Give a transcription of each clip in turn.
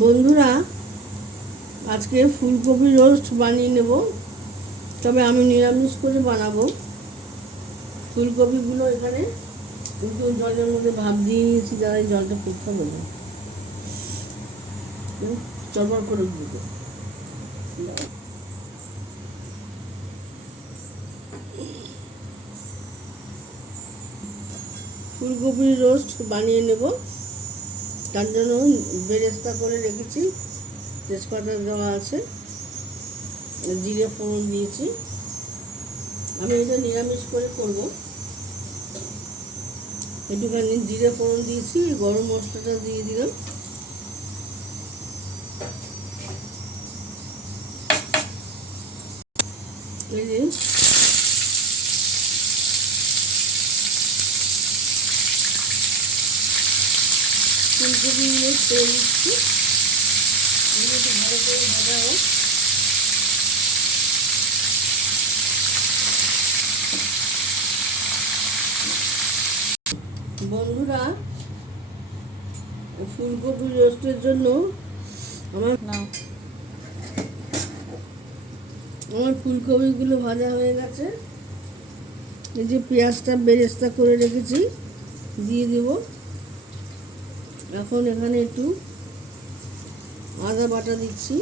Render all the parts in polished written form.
বন্ধুরা, আজকে ফুলকপি রোস্ট বানিয়ে নেব। তবে আমি নিরামিষ করে বানাবো। ফুলকপিগুলো এখানে একটু জলের মধ্যে ভাপ দিয়ে নিয়েছি, যারা এই জলটা করতে হবে না, চরবর করে দিতে। ফুলকপির রোস্ট বানিয়ে নেব। তার জন্য বেরেস্তা করে রেখেছি, তেজপাতা দেওয়া আছে, জিরে ফোড়ন দিয়েছি। আমি এটা নিরামিষ করে করব। একটুখানি জিরে ফোড়ন দিয়েছি, গরম মশলাটা দিয়ে দিলাম। এই যে ফুলকপিগুলো ছেড়ে দিচ্ছি, এগুলো একটু ভালো করে ভাজা হোক। বন্ধুরা, ফুলকপি রোস্টের জন্য আমার ফুলকপিগুলো ভাজা হয়ে গেছে। এই যে পেঁয়াজটা বেরেস্তা করে রেখেছি, দিয়ে দেব। এখন এখানে একটু আদা বাটা দিচ্ছি,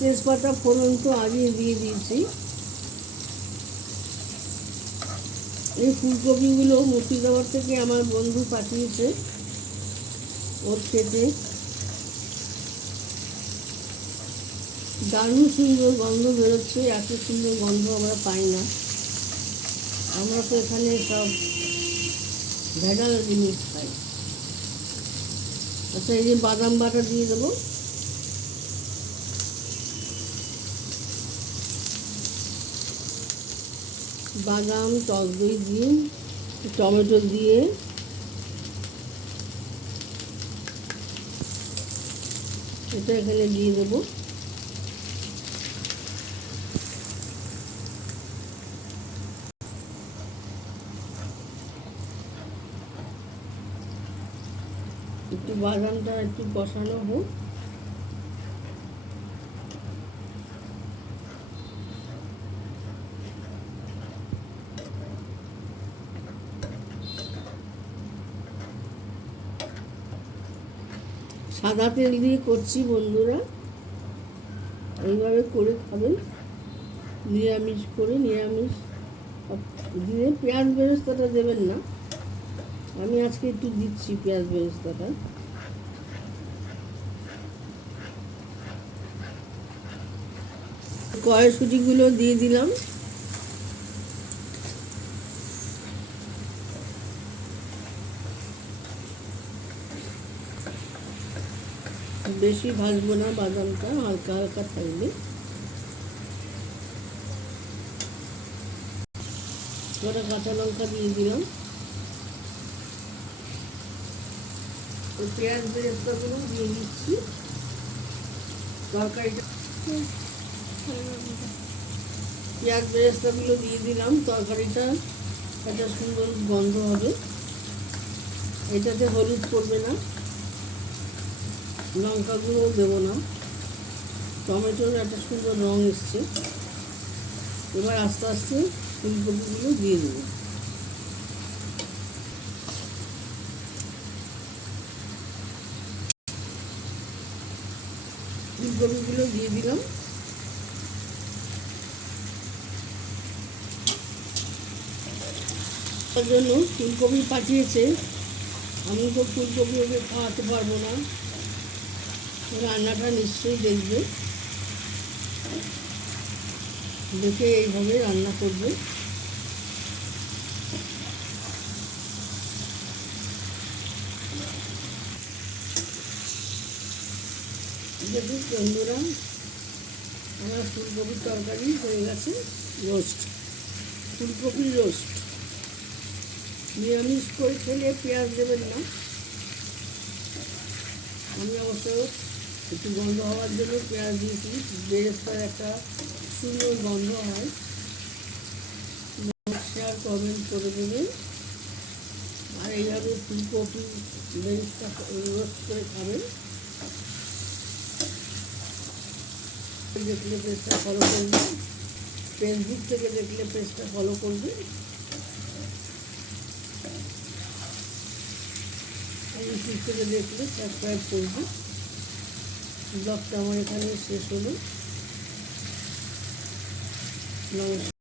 তেজপাতা ফোড়ন তো আগিয়ে দিয়ে দিয়েছি। এই ফুলকপিগুলো মুর্শিদাবাদ থেকে আমার বন্ধু পাঠিয়েছে, ওর খেতে দারুণ সুন্দর গন্ধ বেরোচ্ছে। এত সুন্দর গন্ধ আমরা পাই না, আমরা তো এখানে সব ভেজাল জিনিস খাই। আচ্ছা, এই যে বাদাম বাটা দিয়ে দেবো। বাদাম, টক দই দিয়ে, টমেটো দিয়ে এটা এখানে দিয়ে দেবো। একটু বাদামটা একটু কষানো হোক। সাদা তেল দিয়ে করছি বন্ধুরা, এইভাবে করে খাবেন। নিরামিষ করে নিরামিষ দিয়ে পেঁয়াজ বেরেস্তাটা দেবেন না, আমি আজকে একটু দিচ্ছি পেঁয়াজ বেরেস্তাটা। কড়াইশুঁটিগুলো দিয়ে দিলাম। বেশি ভাজবো না, বাদামটা হালকা হালকা থাকবে। কটা কাঁচা লঙ্কা দিয়ে দিলাম। পেঁয়াজ বেরেস্তাগুলো দিয়ে দিচ্ছি তরকারিটা। পেঁয়াজ বেরেস্তাগুলো দিয়ে দিলাম, তরকারিটা একটা সুন্দর গন্ধ হবে। এটাতে হলুদ পড়বে না, লঙ্কাগুলোও দেবো না, টমেটোর একটা সুন্দর রঙ এসছে। এবার আস্তে আস্তে ফুলকপিগুলো দিয়ে দেবো। ফুলকপিগুলো দিয়ে দিলাম। তার জন্য ফুলকপি পাঠিয়েছে, আমি তো ফুলকপি ওকে খাওয়াতে পারবো না। রান্নাটা নিশ্চয়ই দেখবে, দেখে এইভাবে রান্না করবে। দেখুন বন্ধুরা, আমার ফুলকপির তরকারি হয়ে গেছে রোস্ট। ফুলকপির রোস্ট নিরামিষ করে খেলে পেঁয়াজ দেবেন না। আমি অবশ্য একটু গন্ধ হওয়ার জন্য পেঁয়াজ দিয়েছি, বেরেস্তার একটা সুন্দর গন্ধ হয়। শেয়ার কমেন্ট করে দেবেন। আর এইভাবে ফুলকপি লেন্সটা রোস্ট করে খাবেন। দেখলে পেজটা ফলো করবে, ফেসবুক থেকে দেখলে পেজটা ফলো করবে, ইউটিউব থেকে দেখলে সাবস্ক্রাইব করবে। ব্লগটা আমার এখানে শেষ হলো। নমস্কার।